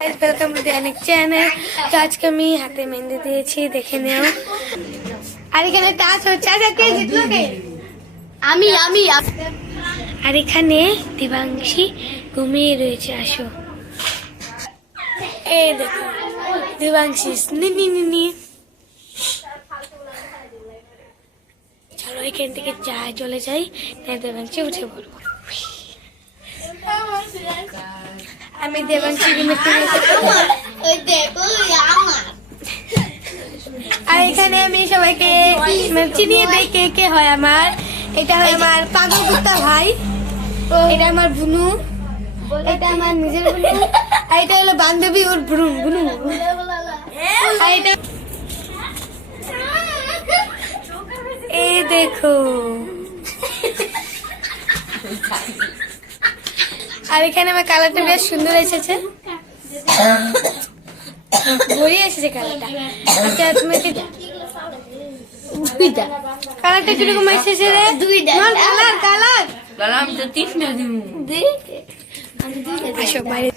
Welcome to অনেক channel তো আজকে আমি হাতে মেহেন্দি দিয়েছি দেখে নেও। আর এখানে টাচ হচ্ছে। আচ্ছা জিতলো কে? আমি আমি আর এখানে দিবাংশী ঘুমিয়ে রয়েছে আসো। এই দেখো দিবাংশী চলো এখান থেকে যা চলে যাই দেবাংশী উঠে পড়ব। আমি দেবাংশী আর এখানে আমি সবাইকে চিনিয়ে দেই কে কে হয় আমার এটা হয় আমার পাগল কুত্তা ভাই এটা আমার বুনু এটা আমার নিজের বুনু আর এটা হলো বান্ধবী ওর বুনু বুনু আর এটা এই দেখো আর এখানে আমার কালারটা বেশ সুন্দর এসেছে। ভরিয়ে এসেছে কালারটা। আচ্ছা তুমি দুইটা। কালারটা কীরকম এসেছে রে? দুইটা। Colour colour. আসো বাইরে।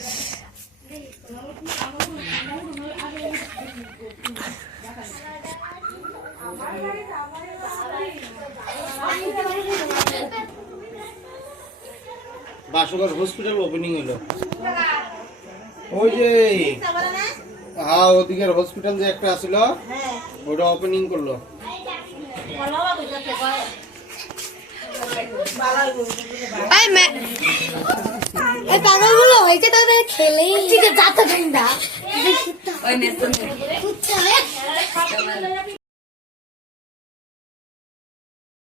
বাসুগার হসপিটাল ওপেনিং হলো ওই যে হ্যাঁ ওদিকের হসপিটাল যে একটা আছিল ওটা ওপেনিং করল। ঠিক আছে